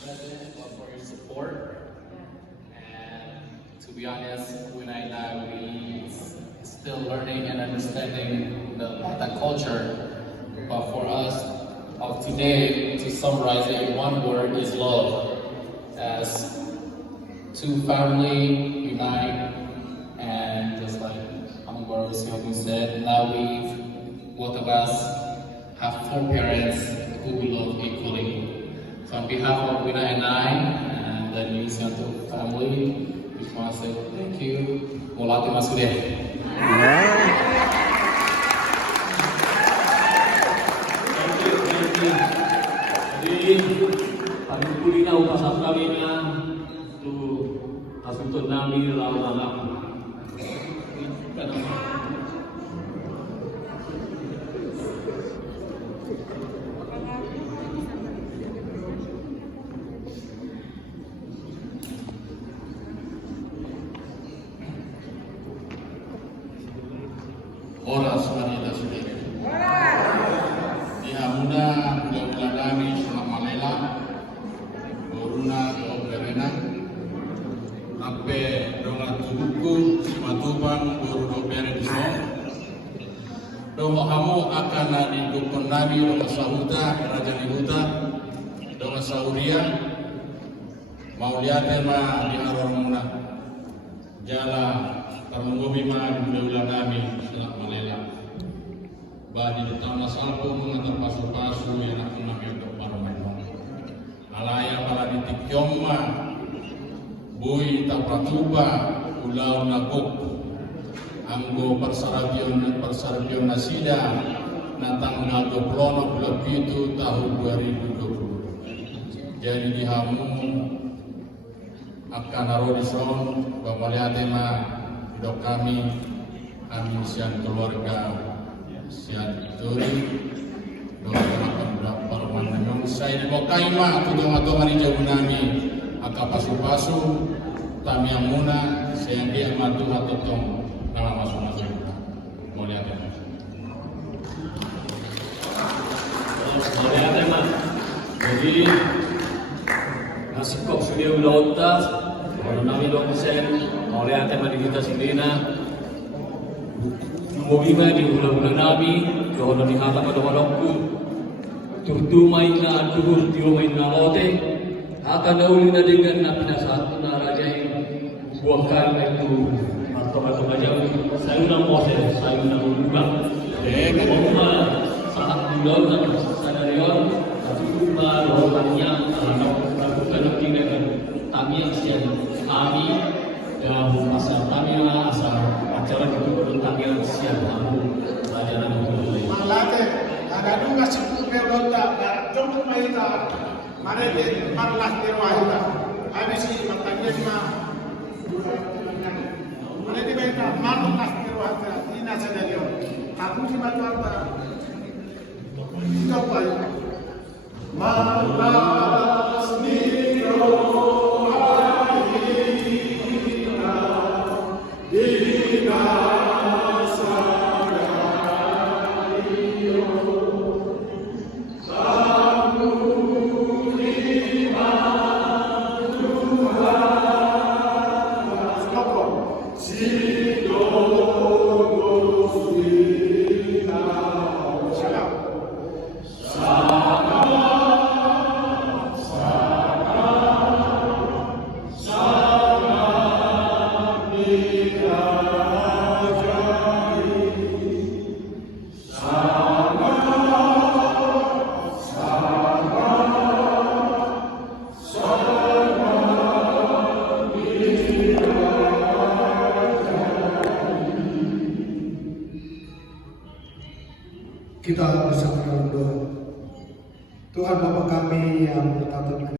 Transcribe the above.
President, for your support. And to be honest, when I now we still learning and understanding the culture. But for us of today, to summarize it in one word, is love. As two family unite, and just like Amangwaro said, now both of us have four parents who we love equally. So on behalf of Wina and I, and the New Santo family, we just want to say thank you. Mulati Masude. Jadi, kami kulina upasap kami na tu kasuntun namin lawan anak. Oras Marita sudah. Di Hamuna udah kami sama Malela, Boruna do Berena, Nape donga Tubuku, Matubang, Boru do Berenso. Donga kamu akan di dukun Nabi donga Sahuta, Raja Nihuta, donga Sauria, mau lihat ma di Arormuna, Jala Tarungobi ma di ulang Nabi. Badi ditambah salpo mengantar pasu-pasu yang nak menang untuk para memang. Alaya para ditikyong ma, bui tapratuba, ulau nagok, anggo persarabyon na sida, na tanggal 20 bulan itu tahun 2020. Jadi dihamu akan narodison, bamaliate ma, dok kami siang keluarga. Sian turi doakan berapa memang saya mau kaima tu atau mari jauh nami aka pasu-pasu tami amuna saya dia matu atau tong nama masuk mau lihat ya jadi nasib kok sudah udah kalau nami dong sen mau lihat tema di kita sendiri Mobima di bulan-bulan Nabi, kalau di hata pada waktu turtumai na tuhur tirumai na lote, akan nauli na dengan na pinasatu na rajai buahkan itu atau macam sayur na mose, sayur na buka. Mobima saat bulan na sadarion, tapi cuma rotannya lakukan tindakan kami yang siang kami dan masa kami asal acara itu kami yang siang kamu pelajaran itu. Malate, ada dua sepuluh berota, jompo maita, mana dia malas terwahita, habis ini matanya mah, mana dia maita malas terwahita, ini saja dia. Aku cuma tahu apa, apa itu, malas niro. Kita bersama berdoa. Tuhan Bapa kami yang bertata